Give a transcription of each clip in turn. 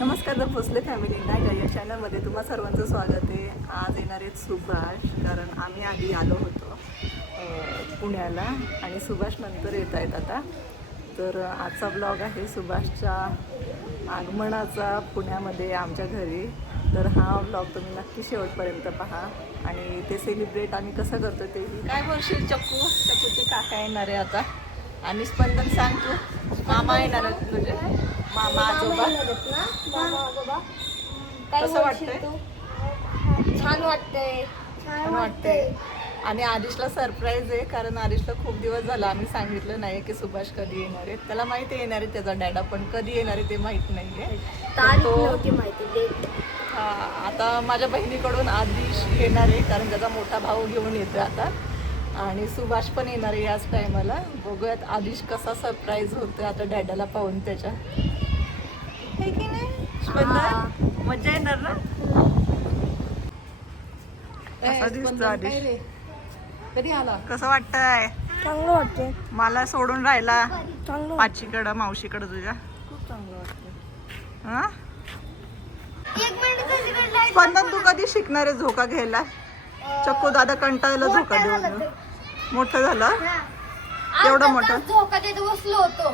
नमस्कार द भोसले फॅमिलींना या चॅनलमध्ये तुम्हा सर्वांचं स्वागत आहे. आज येणार आहेत सुभाष, कारण आम्ही आधी आलो होतो पुण्याला आणि सुभाष नंतर येत आहेत आता. तर आजचा ब्लॉग आहे सुभाषच्या आगमनाचा पुण्यामध्ये आमच्या घरी. तर हा ब्लॉग तुम्ही नक्की शेवटपर्यंत पहा आणि ते सेलिब्रेट आम्ही कसं करतो ते. काय बोलशील चक्कूचे काका येणार आहे आता. आणि स्पंदन सांग तू, मामा येणार आहेत तुझे, मामा आजोबा. कसं वाटतंय? छान वाटतंय. आणि आदिशला सरप्राईज आहे, कारण आदिशला खूप दिवस झाला आम्ही सांगितलं नाही की सुभाष कधी येणार आहे. त्याला माहिती आहे येणार आहे त्याचा डॅडा, पण कधी येणार आहे ते माहीत नाही आहे. आता माझ्या बहिणीकडून आदिश येणार आहे, कारण त्याचा मोठा भाऊ घेऊन येतो आता. आणि सुभाष पण येणार आहे याच टायमाला. बघूयात आदिश कसा सरप्राईज होतो आता डॅडाला पाहून त्याच्या. हे की नाही मजा येणार ना. कसा दिसतो आदिश? कधी आला? कसं वाटतंय? चांगलं वाटतंय. मला सोडून राहिला चांगलं आजीकडं मावशीकडं तुझ्या. खूप चांगलं वाटतंय. हा स्पंदन, तू कधी शिकणार आहे झोका घ्यायला? चक्कू दादा कंटाळला झोका देऊन. मोठं झालं एवढं मोठं झोका देत बसलो होतो.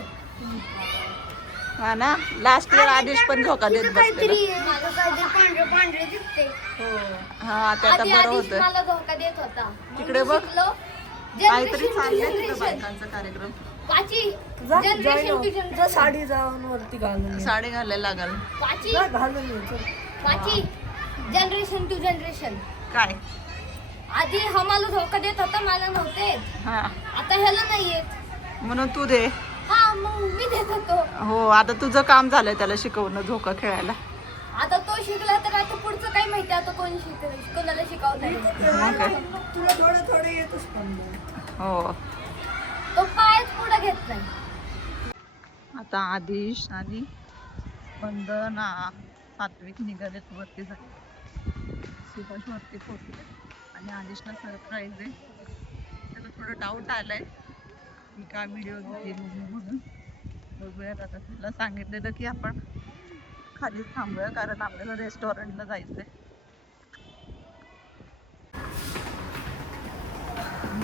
हा ना, लास्ट इयर आदिश पण झोका देत बसलेला. पांढरे दिसते. हा ते आता बरं होतं. मला धोका देत होता. तिकडे बघ काहीतरी चाललंय तिथं बायकांचा कार्यक्रम. साडी जाऊन वरती घालून साडी घालायला लागल. Generation to generation. काय आधी मला धोका देत होता, मला नव्हते. हा आता ह्याला नाही येत म्हणून तू दे. हा मग मी देत होतो. हो, आता तुझं काम झालंय त्याला शिकवणं झोका खेळायला. आता तो शिकला तर आता पुढचं काय माहिती आता कोण शिकवेल, कोणाला शिकवता. तुला थोडं येतच पण. हो, तो पायच पुढे घेत नाही. आता आदिश आणि स्पंदन सात्विक निघालेत वरती झाले. सुभाष वरती पोहोचले आणि आदिशला सरप्राईज आहे. त्याला थोडं डाऊट आलाय की काय व्हिडिओ घेतली म्हणून. बघूयात आता. त्याला सांगितलेलं की आपण खाली थांबूया, कारण आपल्याला रेस्टॉरंटला जायचंय.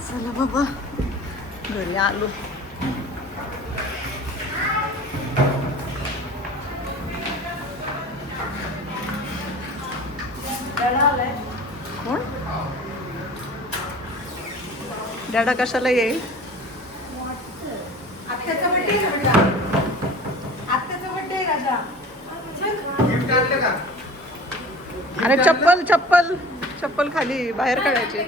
चला बाबा, घरी आलो. कोण डॅडा कशाला येईल? आत्याचा बर्थडे अरे चप्पल खाली बाहेर काढायची.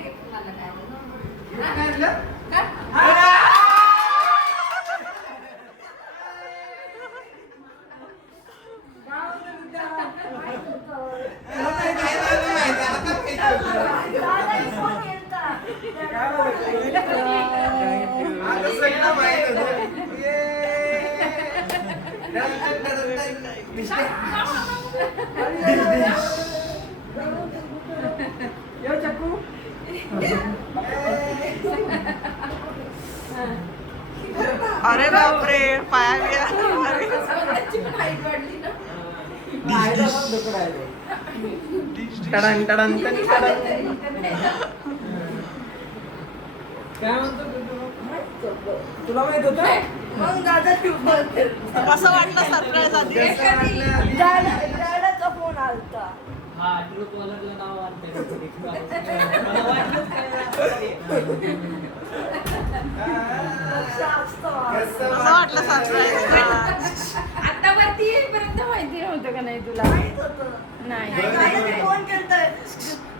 अरे बापरे, पाया बिया. टडन टडन तुला माहित होतं? कसं वाटलं सरप्राईज आधी? दादाचा फोन आलता. कसं वाटलं सरप्राईज? आता वरती येईपर्यंत माहिती नव्हतं का नाही तुला? नाही,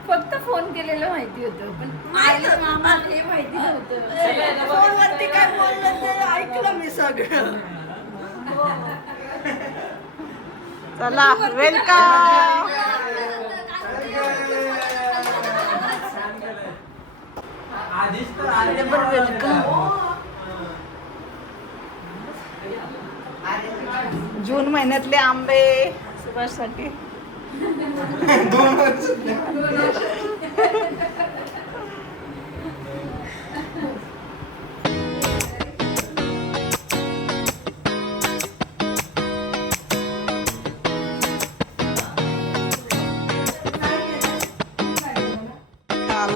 फक्त फोन केलेलं माहिती होतं, पण मामा हे माहिती नव्हतं. फोनवरती काय बोललं ते ऐकलं मी सगळं. चला, वेलकम. जून महिन्यातले आंबे सुभाषसाठी. 2 वर्ष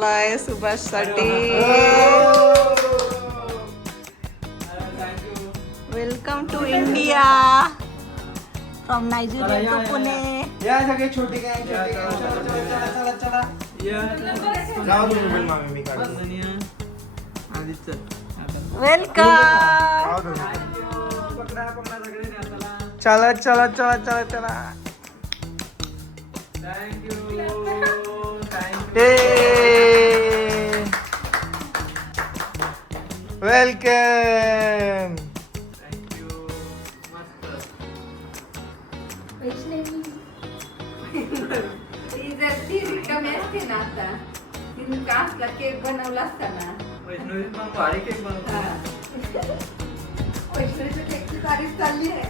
बाय सुभाष साठी. Welcome to India from Nigeria to Pune. या सगळे छोटे काय चला चला चला जाऊ तुम्ही पण मामी मी काढतो. वेलकम. चला चला चला चला चला. वेलकम. ती जर ती रिकामी असते ना आता तिने का असला केक बनवला असता ना. वैष्णवीच्या केकची तारीफ चालली आहे.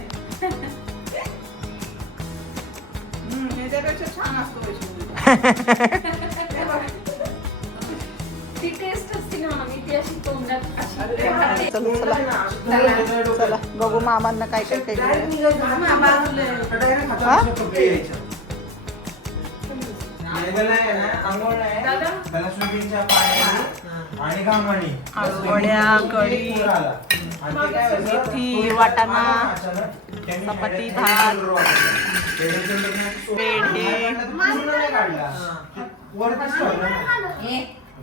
याच्यापेक्षा छान असतो वैष्णवी. ती टेस्ट असते ना मामी ती अशी तोंडात अशी चला चला बघू मामांना काय काय केलं. आणि घामणी वड्या कढी मेथी वाटाणा चपाती भात पेढे.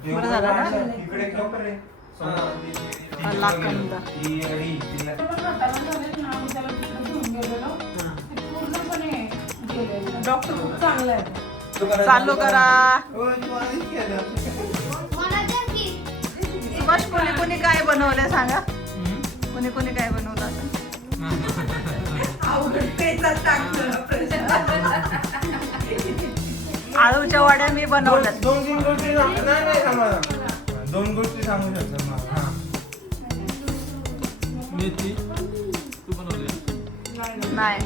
बरं झालं ना? कलाकंद. डॉक्टर खूप चांगला आहे. चालू करा. सुभाष कोणी कोणी काय बनवलंय सांगा. कोणी कोणी काय बनवलं आता. आळूच्या वड्या मी बनवल्यात. दोन गोष्टी सांगू शकतो मला. मेथी तू बनवली नाही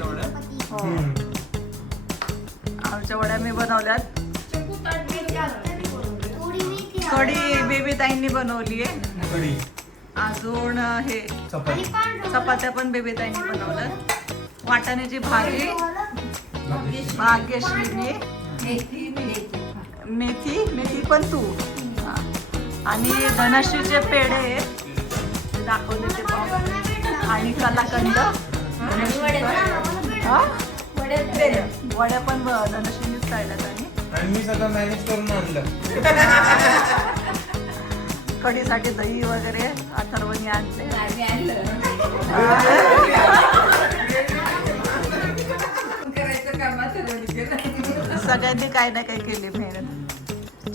एवढ्या हो आळूच्या वड्या मी बनवल्यात. कढी बेबी ताईंनी बनवली आहे. कढी अजून हे चपाती चपात्या पण बेबी ताईंनी बनवल्यात. वाटाण्याची भाजी भाग्यश्रीने. मेथी मेथी पण तू. हा. आणि धनश्रीचे पेढे आहेत. ते दाखवले ते पाव. आणि कलाकंद. हा? वड्या पण धनश्रीनेच काढल्यात. आणि मी सगळं मॅनेज करून आणलं. कढीसाठी दही वगैरे अथर्वणी आणले. आम्ही आणलं. करायचं कामात सगळ्यांनी काय ना काय केले मेहनत.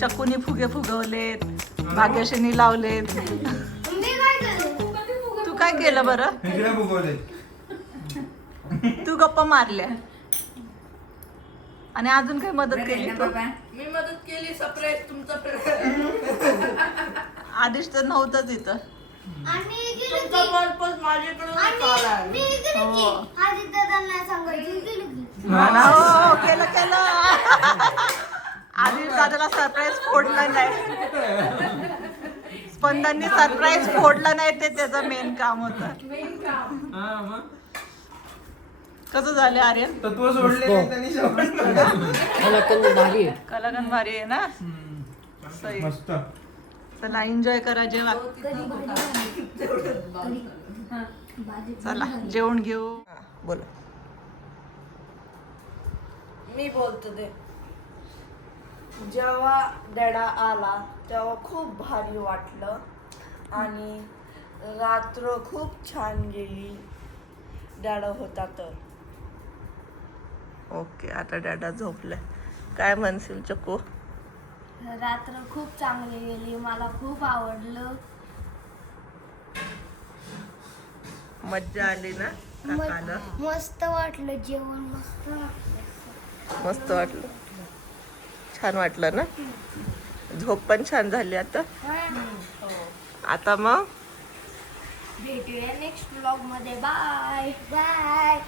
चक्कूनी फुगे फुगवलेत. भाग्यश्रीनी लावलेत. तू काय केलं बरं. इकडे भुगवले. तू गप्पा मारल्या. आणि अजून काही मदत केली तू. मी मदत केली. सरप्राईज तुमचा आधीच तर नव्हतंच इथं. पर्पज माझ्याकडून आला. हो. हो, केलं केलं. आधी दादाला सरप्राईज फोडला नाही. स्पंदननी सरप्राईज फोडला नाही ते त्याचं मेन काम होतं. हा मग कसं झालं आर्यन. तत्व सोडले नाही त्यांनी शेवट. कलाकंद भारी आहे ना. सही. मस्त. चला एन्जॉय करा जेवा. चला जेवण घेऊ. बोला. मी बोलतो ते. जेव्हा डॅडा आला तेव्हा खूप भारी वाटलं आणि रात्र खूप छान गेली डॅडा होता तर. ओके आता डॅडा झोपलाय. काय म्हणशील चक्कू. रात्र खूप चांगली गेली. मला खूप आवडलं. मज्जा आली ना काकाला. मस्त वाटलं जेवण. मस्त वाटलं. छान वाटलं ना. झोप पण छान झाली आता. आता मग भेटूया नेक्स्ट व्लॉग मध्ये. Bye bye.